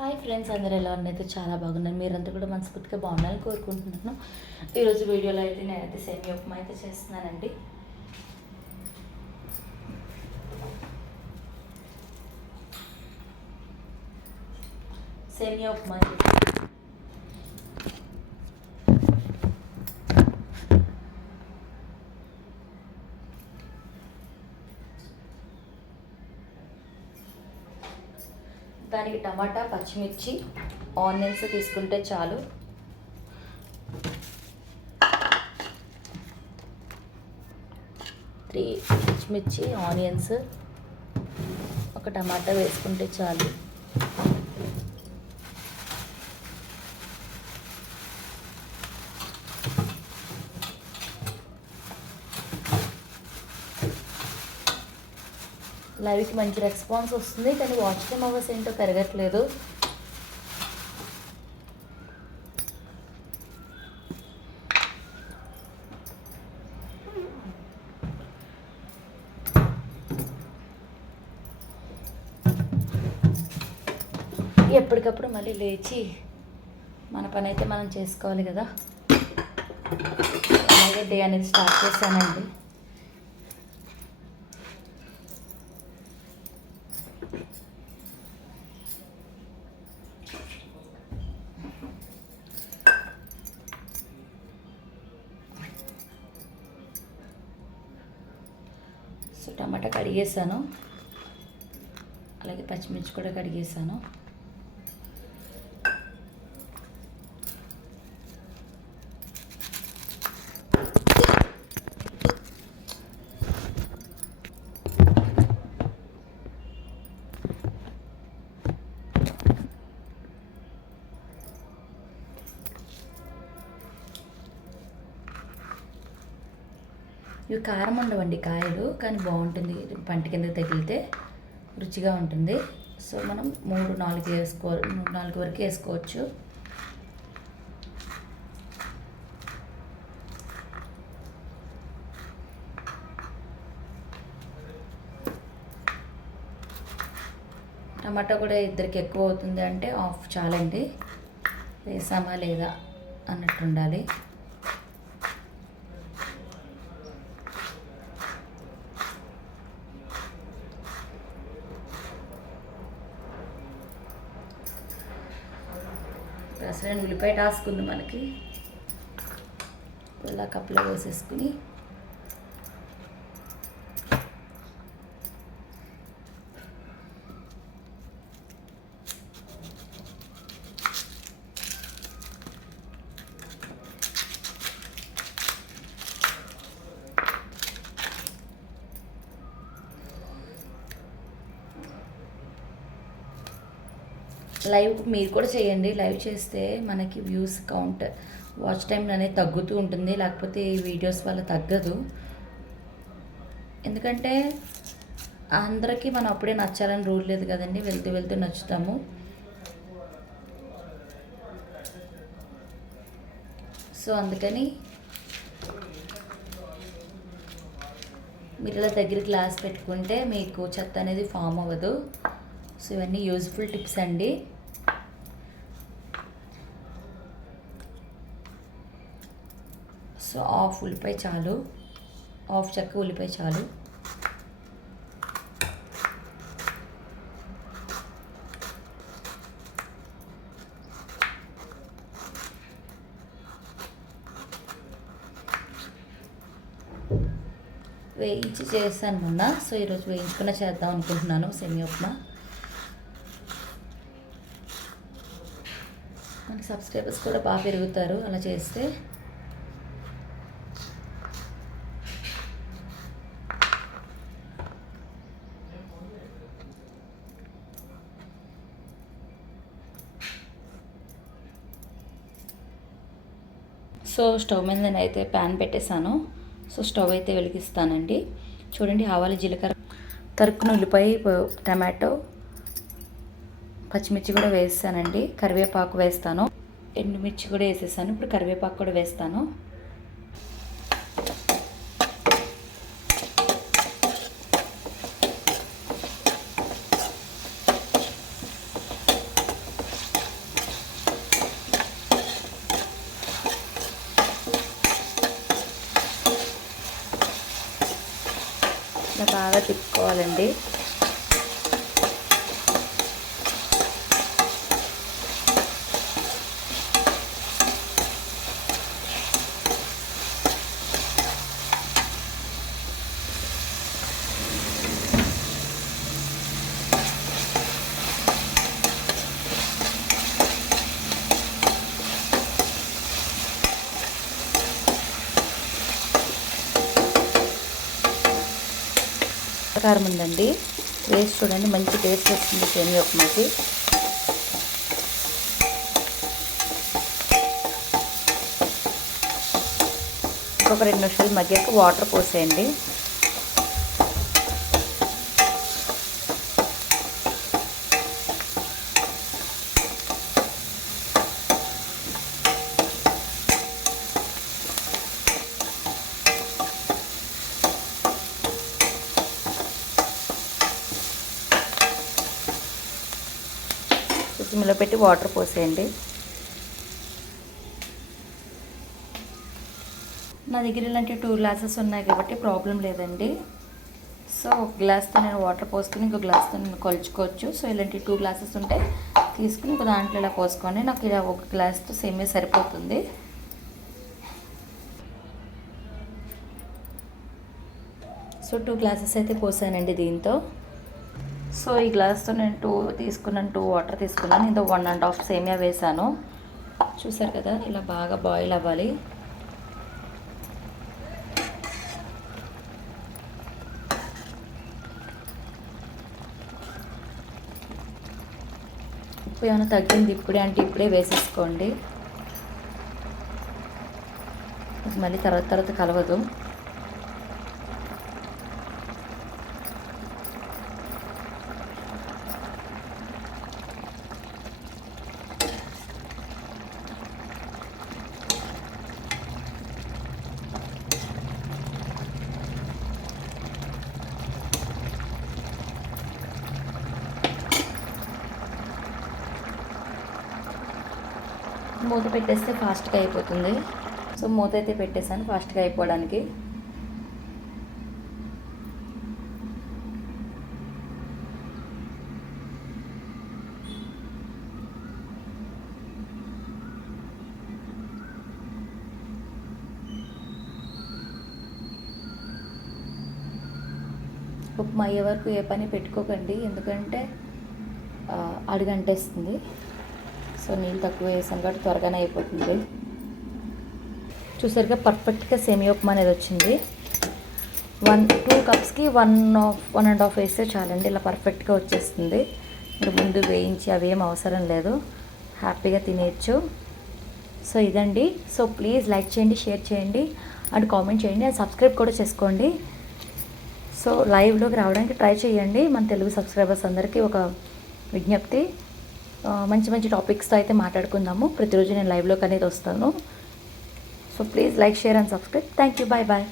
Hi friends, అందరూ ఎలా ఉన్నారైతే చాలా బాగున్నాను. మీరంతా కూడా మనస్ఫూర్తిగా బాగున్నారని కోరుకుంటున్నాను. ఈరోజు వీడియోలో అయితే నేనైతే సేమియా ఉప్మా అయితే చేస్తున్నానండి. సేమియా ఉప్మా దానికి టమాటా, పచ్చిమిర్చి, ఆనియన్స్ తీసుకుంటే చాలు. త్రీ పచ్చిమిర్చి, ఆనియన్స్, ఒక టమాటా వేసుకుంటే చాలు. లైవ్కి మంచి రెస్పాన్స్ వస్తుంది, కానీ వాచ్ టైమ్ అవర్స్ ఏంటో పెరగట్లేదు. ఎప్పటికప్పుడు మళ్ళీ లేచి మన పని అయితే మనం చేసుకోవాలి కదా. అలాగే డే అనేది స్టార్ట్ చేశానండి. సో టమాటా కడిగేసాను, అలాగే పచ్చిమిర్చి కూడా కడిగేసాను. ఇవి కారం ఉండవండి కాయలు, కానీ బాగుంటుంది. పంట కింద తగిలితే రుచిగా ఉంటుంది. సో మనం 3-4 వరకు వేసుకోవచ్చు. టమాటా కూడా ఇద్దరికి ఎక్కువ అవుతుంది అంటే ఆఫ్ చాలండి. వేసామా లేదా అన్నట్టు ఉండాలి. అసలు ఉల్లిపాయ టాస్క్ ఉంది మనకి. ఇలా కప్పులో వేసేసుకుని లైవ్ మీరు కూడా చేయండి. లైవ్ చేస్తే మనకి వ్యూస్ కౌంట్, వాచ్ టైం అనేది తగ్గుతూ ఉంటుంది. లేకపోతే ఈ వీడియోస్ వల్ల తగ్గదు. ఎందుకంటే అందరికీ మనం అప్పుడే నచ్చాలని రూల్ లేదు కదండి. వెళ్తూ వెళ్తూ నచ్చుతాము. సో అందుకని మీరు ఇలా దగ్గర గ్లాస్ పెట్టుకుంటే మీకు చెత్త అనేది ఫామ్ అవ్వదు. సో ఇవన్నీ యూజ్ఫుల్ టిప్స్ అండి. సో హాఫ్ ఉల్లిపాయ చాలు, హాఫ్ చెక్క ఉల్లిపాయ చాలు. వేయించి చేశాను మొన్న. సో ఈరోజు వేయించుకున్న చేద్దాం అనుకుంటున్నాను సేమియా ఉప్మా. మనకి సబ్స్క్రైబర్స్ కూడా బాగా పెరుగుతారు అలా చేస్తే. సో స్టవ్ మీద నేనైతే ప్యాన్ పెట్టేశాను. సో స్టవ్ అయితే వెలిగిస్తానండి. చూడండి, ఆవాలు, జీలకర్ర, తరుక్కున ఉల్లిపాయ, టమాటో, పచ్చిమిర్చి కూడా వేస్తానండి. కరివేపాకు వేస్తాను, ఎండుమిర్చి కూడా వేసేసాను. ఇప్పుడు కరివేపాకు కూడా వేస్తాను. పచ్చకారం ఉందండి, వేసి చూడండి, మంచి టేస్ట్ వస్తుంది సేమియా ఉప్మాకి. ఇంకొక 2 నిమిషాలు మగ్గాక వాటర్ పోసేయండి. సిమ్లో పెట్టి వాటర్ పోసేయండి. నా దగ్గర ఇలాంటి 2 గ్లాసెస్ ఉన్నాయి కాబట్టి ప్రాబ్లం లేదండి. సో ఒక గ్లాస్తో నేను వాటర్ పోసుకుని ఇంకో గ్లాస్తో నేను కొలుచుకోవచ్చు. సో ఇలాంటి 2 గ్లాసెస్ ఉంటే తీసుకుని ఇంకో దాంట్లో ఇలా పోసుకోండి. నాకు ఇలా ఒక గ్లాస్తో సేమియా సరిపోతుంది. సో 2 గ్లాసెస్ అయితే పోసానండి దీంతో. సో ఈ గ్లాస్తో నేను 2 వాటర్ తీసుకున్నాను. ఇందులో 1.5 సేమియా వేసాను. చూసారు కదా, ఇలా బాగా బాయిల్ అవ్వాలి. ఉప్పు ఏమైనా తగ్గింది ఇప్పుడే అంటే ఇప్పుడే వేసేసుకోండి, మళ్ళీ తర్వాత కలవదు. మూత పెట్టేస్తే ఫాస్ట్గా అయిపోతుంది. సో మూత అయితే పెట్టేసాను ఫాస్ట్గా అయిపోవడానికి. ఉప్మా అయ్యే వరకు ఏ పని పెట్టుకోకండి, ఎందుకంటే అడుగంటేస్తుంది. సో నీళ్ళు తక్కువ వేసాను కాబట్టి త్వరగానే అయిపోతుంది. చూసారుగా పర్ఫెక్ట్గా సేమియా ఉప్మా అనేది వచ్చింది. 2 కప్స్కి 1.5 వేస్తే చాలండి, ఇలా పర్ఫెక్ట్గా వచ్చేస్తుంది. మీరు ముందు వేయించి అవేం అవసరం లేదు, హ్యాపీగా తినేయచ్చు. సో ఇదండి. సో ప్లీజ్ లైక్ చేయండి, షేర్ చేయండి అండ్ కామెంట్ చేయండి అండ్ సబ్స్క్రైబ్ కూడా చేసుకోండి. సో లైవ్లోకి రావడానికి ట్రై చేయండి. మన తెలుగు సబ్స్క్రైబర్స్ అందరికీ ఒక విజ్ఞప్తి, మంచి టాపిక్స్తో అయితే మాట్లాడుకుందాము. ప్రతిరోజు నేను లైవ్లోకి అనేది వస్తాను. So please like, share and subscribe. Thank you. Bye bye.